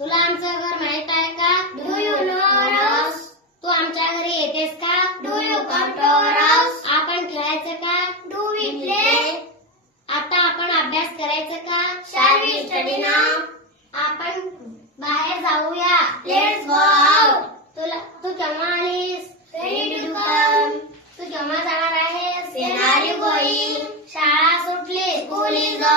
तुला आमचं घर माहित आहे का? Do you know our house? तू आमच्या घरी येतेस का? Do you come to our house? आपण खेळायचं का? Do we play? आता आपण अभ्यास करायचं का? Shall we study now? आपण बाहेर जाऊया. Let's go out. तू केव्हा आलीस? When did you come? तू केव्हा जाणार आहेस? When are you going? शाळा सुटली. School is over.